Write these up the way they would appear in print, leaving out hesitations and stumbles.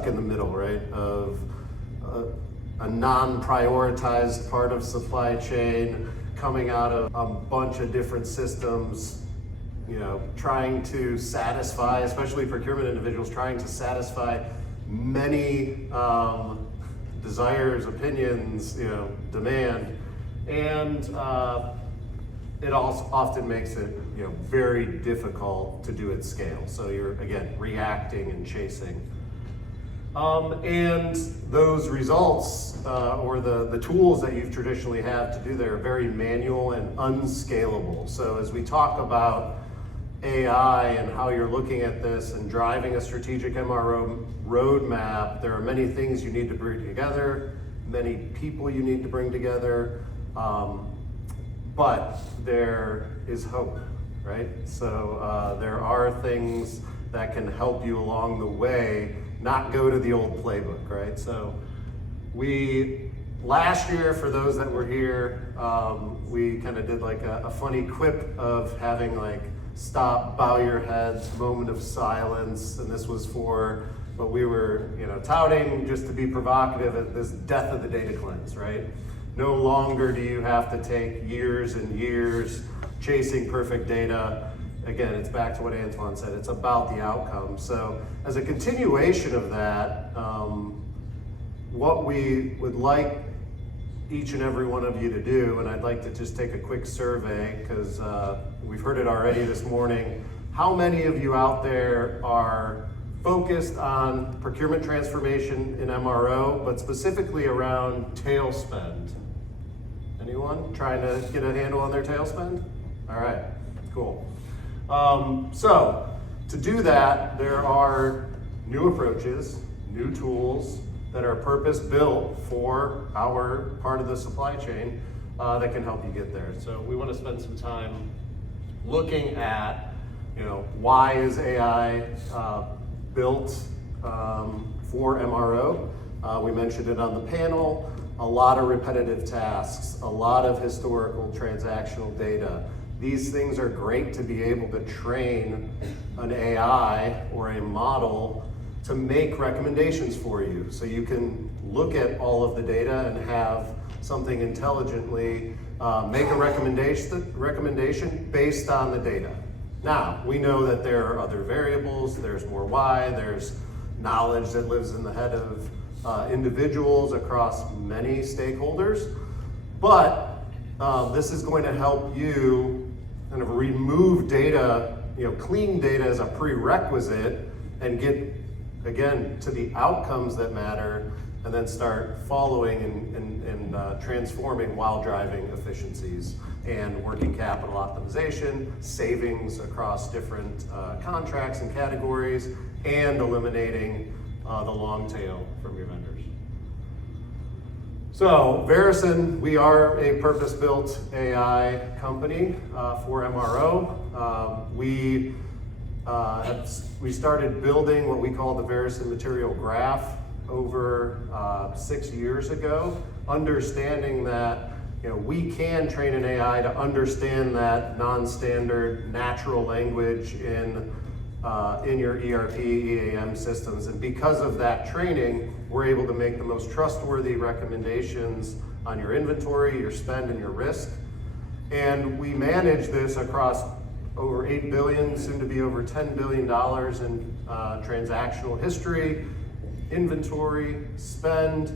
stuck in the middle, right, of a non-prioritized part of supply chain coming out of a bunch of different systems, trying to satisfy, especially procurement individuals, trying to satisfy many desires, opinions, demand, and it also often makes it very difficult to do at scale. So you're, again, reacting and chasing. And those results or the tools that you've traditionally had to do there are very manual and unscalable. So as we talk about AI and how you're looking at this and driving a strategic MRO roadmap, there are many things you need to bring together, many people you need to bring together, but there is hope, right? So there are things that can help you along the way, not go to the old playbook, right? So last year, for those that were here, we kind of did like a funny quip of having like stop, bow your heads, moment of silence, and this was for what we were touting, just to be provocative, at this death of the data cleanse, right? No longer do you have to take years and years chasing perfect data. Again, it's back to what Antoine said, it's about the outcome. So as a continuation of that, what we would like each and every one of you to do, and I'd like to just take a quick survey because we've heard it already this morning. How many of you out there are focused on procurement transformation in MRO, but specifically around tail spend? Anyone trying to get a handle on their tail spend? All right, cool. So to do that, there are new approaches, new tools that are purpose-built for our part of the supply chain that can help you get there. So we want to spend some time looking at, why is AI built for MRO? We mentioned it on the panel. A lot of repetitive tasks, a lot of historical transactional data. These things are great to be able to train an AI or a model to make recommendations for you. So you can look at all of the data and have something intelligently make a recommendation based on the data. Now, we know that there are other variables, there's more why, there's knowledge that lives in the head of individuals across many stakeholders, but this is going to help you kind of remove data, clean data as a prerequisite and get, again, to the outcomes that matter, and then start following and transforming while driving efficiencies and working capital optimization, savings across different contracts and categories, and eliminating the long tail from your vendors. So Verusen, we are a purpose-built AI company for MRO. We started building what we call the Verusen Material Graph over 6 years ago, understanding that we can train an AI to understand that non-standard natural language in your ERP, EAM systems. And because of that training, we're able to make the most trustworthy recommendations on your inventory, your spend, and your risk. And we manage this across over 8 billion, soon to be over $10 billion in transactional history, inventory, spend,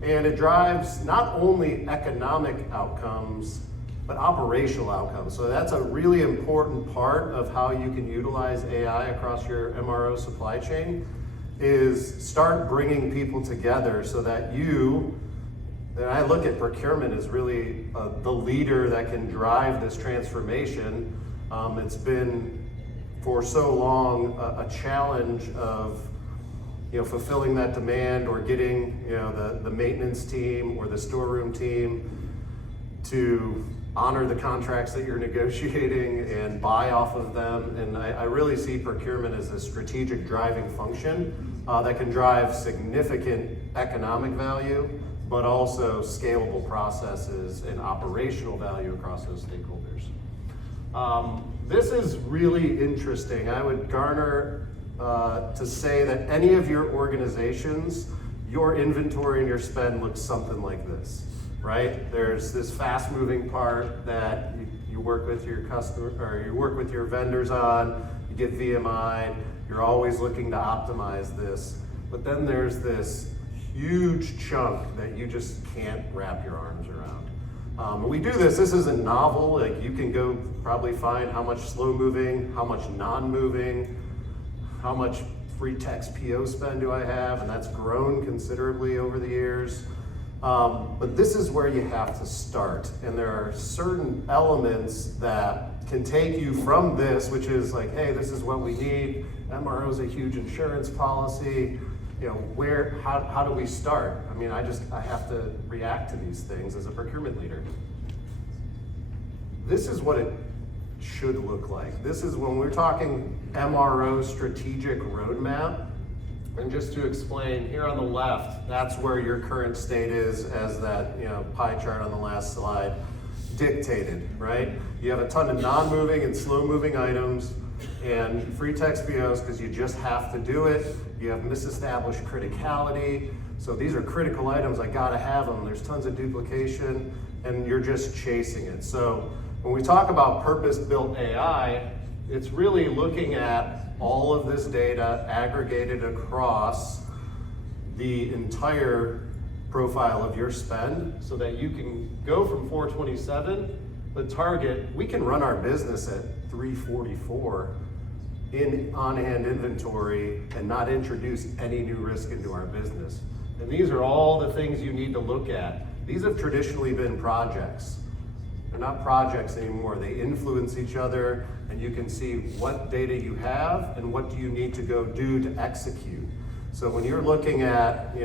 and it drives not only economic outcomes, but operational outcomes. So that's a really important part of how you can utilize AI across your MRO supply chain, is start bringing people together so that and I look at procurement as really the leader that can drive this transformation. It's been for so long a challenge of fulfilling that demand or getting the maintenance team or the storeroom team to honor the contracts that you're negotiating and buy off of them. And I really see procurement as a strategic driving function that can drive significant economic value, but also scalable processes and operational value across those stakeholders. This is really interesting. I would garner to say that any of your organizations, your inventory and your spend looks something like this, right? There's this fast moving part that you work with your customer, or you work with your vendors on, you get VMI, you're always looking to optimize this. But then there's this huge chunk that you just can't wrap your arms around. We do this isn't novel. Like, you can go probably find how much slow moving, how much non-moving, how much free text PO spend do I have, and that's grown considerably over the years. But this is where you have to start, and there are certain elements that can take you from this, which is like, hey, this is what we need. MRO is a huge insurance policy. You know, how do we start? I mean, I have to react to these things as a procurement leader. This is what it should look like. This is when we're talking MRO strategic roadmap. And just to explain, here on the left, that's where your current state is, as that pie chart on the last slide dictated, right? You have a ton of non-moving and slow-moving items, and free text POs because you just have to do it. You have misestablished criticality. So these are critical items, I gotta have them. There's tons of duplication, and you're just chasing it. So when we talk about purpose-built AI, it's really looking at all of this data aggregated across the entire profile of your spend so that you can go from 427, but target, we can run our business at 344 in on-hand inventory and not introduce any new risk into our business. And these are all the things you need to look at. These have traditionally been projects. They're not projects anymore. They influence each other, and you can see what data you have and what do you need to go do to execute. So when you're looking at,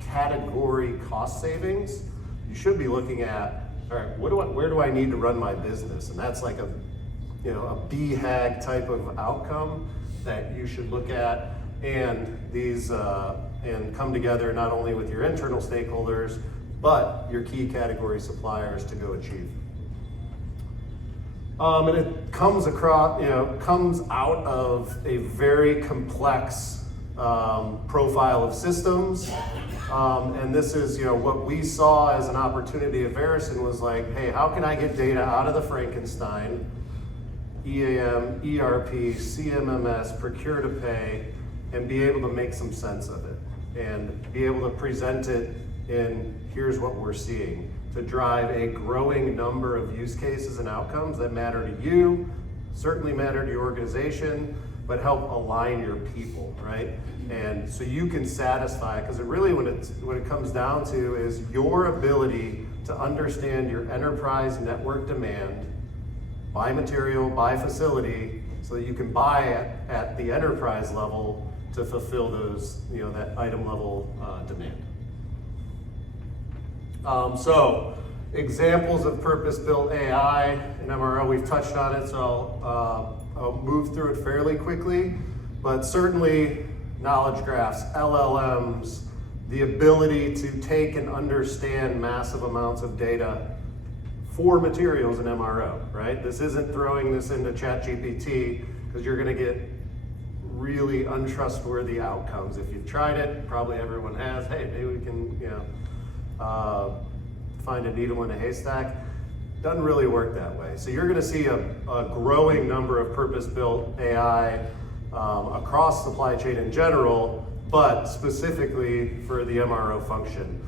category cost savings, you should be looking at, all right, where do I need to run my business? And that's like a BHAG type of outcome that you should look at, and these and come together not only with your internal stakeholders, but your key category suppliers to go achieve. And it comes across, comes out of a very complex profile of systems. And this is, what we saw as an opportunity at Verusen was like, hey, how can I get data out of the Frankenstein, EAM, ERP, CMMS, procure to pay, and be able to make some sense of it and be able to present it in here's what we're seeing to drive a growing number of use cases and outcomes that matter to you, certainly matter to your organization, but help align your people, right? And so you can satisfy, because it really, what it comes down to is your ability to understand your enterprise network demand by material, by facility, so that you can buy at the enterprise level to fulfill those, that item level demand. So examples of purpose-built AI in MRO, we've touched on it, so I'll move through it fairly quickly, but certainly knowledge graphs, LLMs, the ability to take and understand massive amounts of data for materials in MRO, right? This isn't throwing this into ChatGPT, because you're gonna get really untrustworthy outcomes. If you've tried it, probably everyone has, hey, maybe we can, find a needle in a haystack. Doesn't really work that way. So you're gonna see a growing number of purpose-built AI across supply chain in general, but specifically for the MRO function.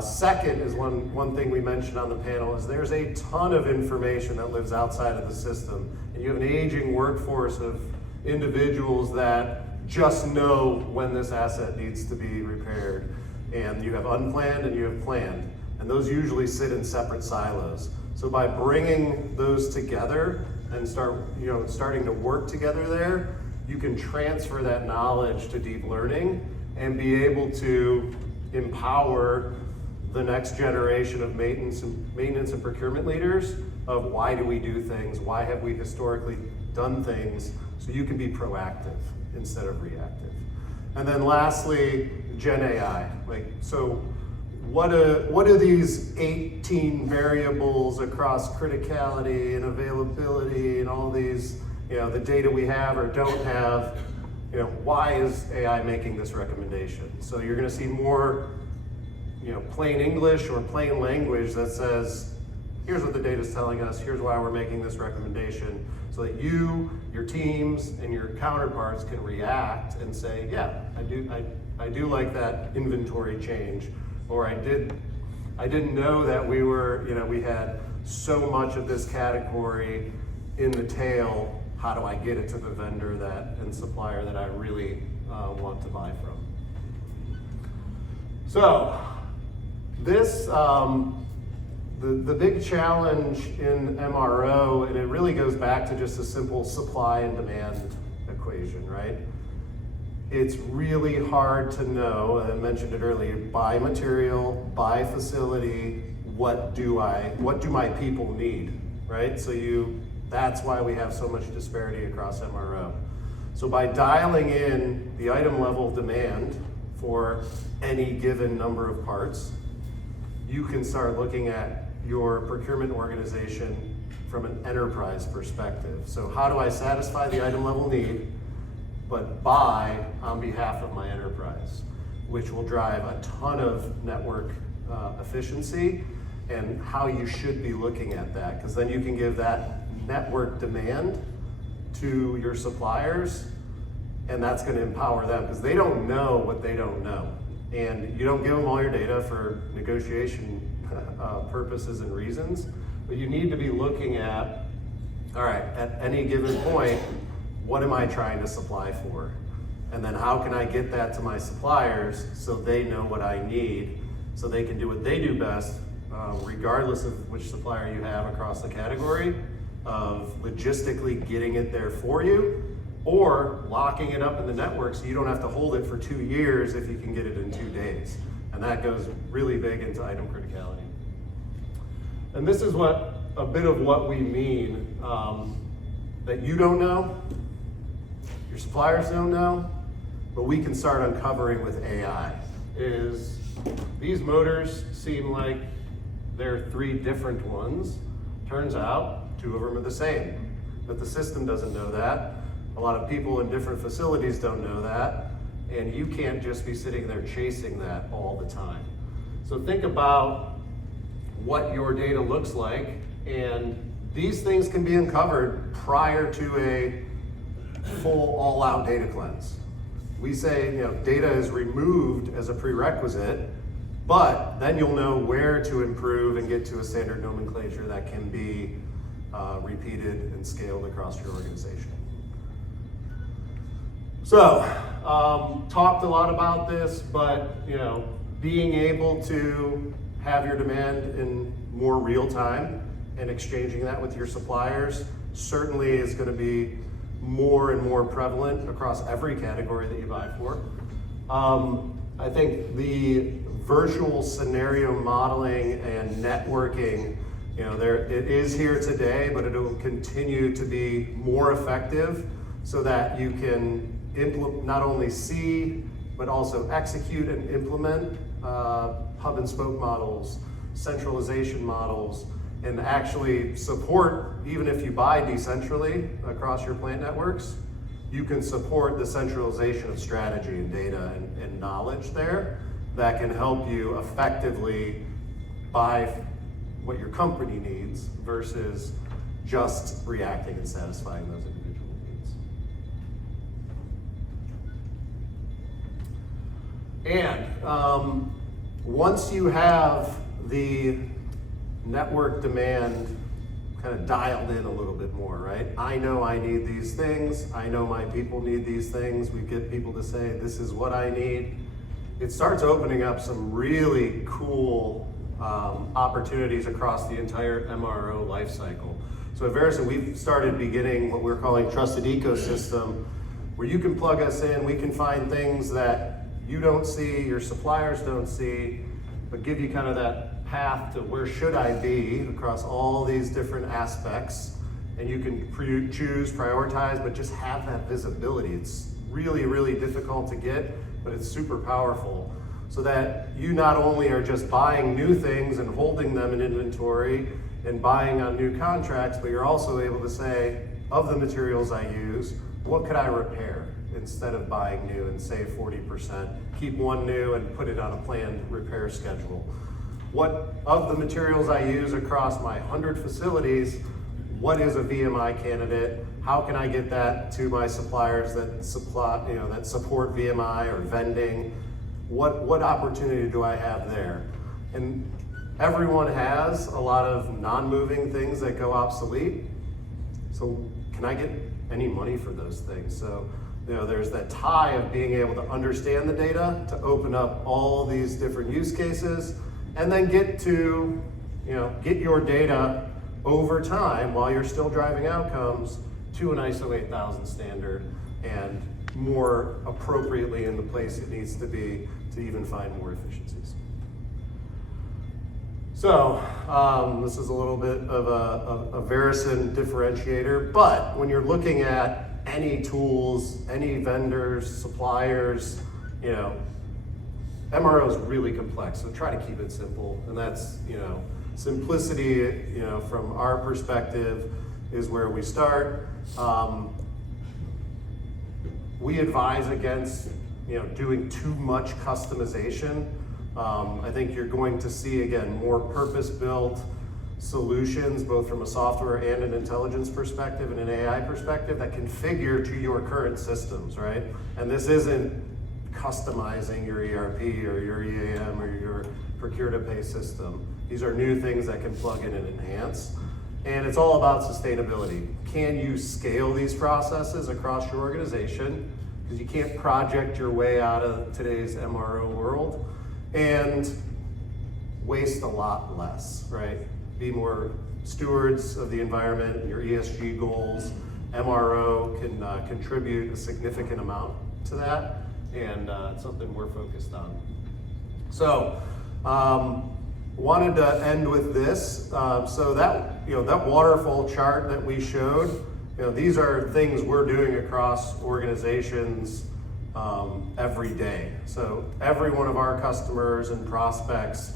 Second is one thing we mentioned on the panel is there's a ton of information that lives outside of the system, and you have an aging workforce of individuals that just know when this asset needs to be repaired. And you have unplanned and you have planned, and those usually sit in separate silos. So by bringing those together and starting to work together there, you can transfer that knowledge to deep learning and be able to empower the next generation of maintenance and procurement leaders of why do we do things, why have we historically done things, so you can be proactive instead of reactive. And then lastly, Gen AI. So what are these 18 variables across criticality and availability and all these the data we have or don't have, why is AI making this recommendation? So you're going to see more, plain English or plain language that says, here's what the data is telling us, here's why we're making this recommendation, so that you, your teams, and your counterparts can react and say, yeah, I do like that inventory change, or I didn't know that we had so much of this category in the tail. How do I get it to the vendor and supplier that I really want to buy from? So this, the big challenge in MRO, and it really goes back to just a simple supply and demand equation, right? It's really hard to know, I mentioned it earlier, by material, by facility, what do my people need, right? So that's why we have so much disparity across MRO. So by dialing in the item level demand for any given number of parts, you can start looking at your procurement organization from an enterprise perspective. So how do I satisfy the item level need, but buy on behalf of my enterprise, which will drive a ton of network efficiency, and how you should be looking at that, because then you can give that network demand to your suppliers, and that's going to empower them, because they don't know what they don't know. And you don't give them all your data for negotiation purposes and reasons, but you need to be looking at, all right, at any given point, what am I trying to supply for? And then how can I get that to my suppliers so they know what I need, so they can do what they do best, regardless of which supplier you have across the category, of logistically getting it there for you, or locking it up in the network so you don't have to hold it for 2 years if you can get it in 2 days. And that goes really big into item criticality. And this is a bit of what we mean, that you don't know, your suppliers don't know, but we can start uncovering with AI, is these motors seem like they're 3 different ones. Turns out 2 of them are the same, but the system doesn't know that. A lot of people in different facilities don't know that, and you can't just be sitting there chasing that all the time. So think about what your data looks like, and these things can be uncovered prior to a full all-out data cleanse. We say, data is removed as a prerequisite, but then you'll know where to improve and get to a standard nomenclature that can be repeated and scaled across your organization. So, talked a lot about this, but being able to have your demand in more real time and exchanging that with your suppliers certainly is going to be more and more prevalent across every category that you buy for. I think the virtual scenario modeling and networking, it is here today, but it will continue to be more effective so that you can not only see, but also execute and implement hub and spoke models, centralization models, and actually support, even if you buy decentrally across your plant networks, you can support the centralization of strategy and data and knowledge there that can help you effectively buy what your company needs versus just reacting and satisfying those individual needs. And once you have the network demand kind of dialed in a little bit more, right? I know I need these things. I know my people need these things. We get people to say, this is what I need. It starts opening up some really cool opportunities across the entire MRO lifecycle. So at Verusen, we've started beginning what we're calling trusted ecosystem, where you can plug us in. We can find things that you don't see, your suppliers don't see, but give you kind of that path to where should I be across all these different aspects. And you can choose, prioritize, but just have that visibility. It's really, really difficult to get, but it's super powerful. So that you not only are just buying new things and holding them in inventory and buying on new contracts, but you're also able to say, of the materials I use, what could I repair instead of buying new and save 40%? Keep one new and put it on a planned repair schedule. What of the materials I use across my 100 facilities, what is a VMI candidate? How can I get that to my suppliers that support VMI or vending? What opportunity do I have there? And everyone has a lot of non-moving things that go obsolete. So can I get any money for those things? So there's that tie of being able to understand the data to open up all these different use cases, and then get your data over time while you're still driving outcomes to an ISO 8000 standard and more appropriately in the place it needs to be to even find more efficiencies. So this is a little bit of a Verusen differentiator, but when you're looking at any tools, any vendors, suppliers, MRO is really complex, so try to keep it simple. And that's, simplicity, from our perspective is where we start. We advise against, doing too much customization. I think you're going to see, again, more purpose-built solutions, both from a software and an intelligence perspective and an AI perspective, that configure to your current systems, right? And this isn't customizing your ERP or your EAM or your procure-to-pay system. These are new things that can plug in and enhance. And it's all about sustainability. Can you scale these processes across your organization? Because you can't project your way out of today's MRO world and waste a lot less, right? Be more stewards of the environment and your ESG goals. MRO can contribute a significant amount to that, and it's something we're focused on. So, wanted to end with this. So that waterfall chart that we showed, these are things we're doing across organizations every day. So every one of our customers and prospects,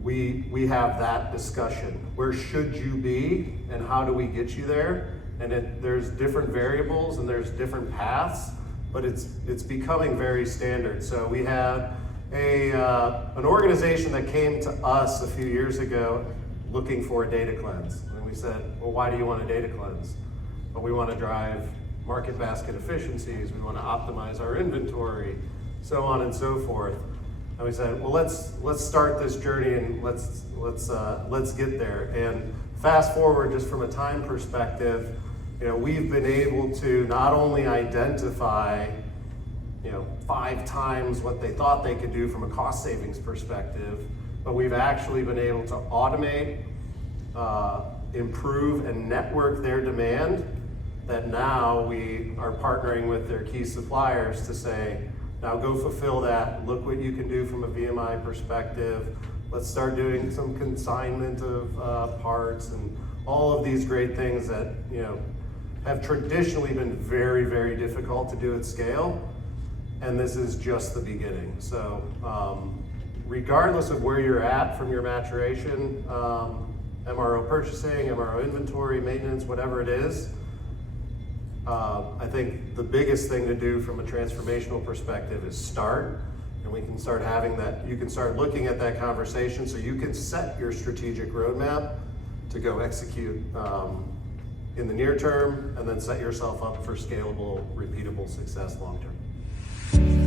we have that discussion. Where should you be and how do we get you there? And there's different variables and there's different paths, but it's becoming very standard. So we had an organization that came to us a few years ago looking for a data cleanse. And we said, well, why do you want a data cleanse? Well, we want to drive market basket efficiencies, we want to optimize our inventory, so on and so forth. And we said, well, let's start this journey and let's get there. And fast forward, just from a time perspective, we've been able to not only identify 5 times what they thought they could do from a cost savings perspective, but we've actually been able to automate, improve, and network their demand, that now we are partnering with their key suppliers to say, now go fulfill that, look what you can do from a VMI perspective, let's start doing some consignment of parts and all of these great things that have traditionally been very, very difficult to do at scale. And this is just the beginning. So regardless of where you're at from your maturation, MRO purchasing, MRO inventory, maintenance, whatever it is, I think the biggest thing to do from a transformational perspective is start, and we can start having that, you can start looking at that conversation so you can set your strategic roadmap to go execute in the near term, and then set yourself up for scalable, repeatable success long term.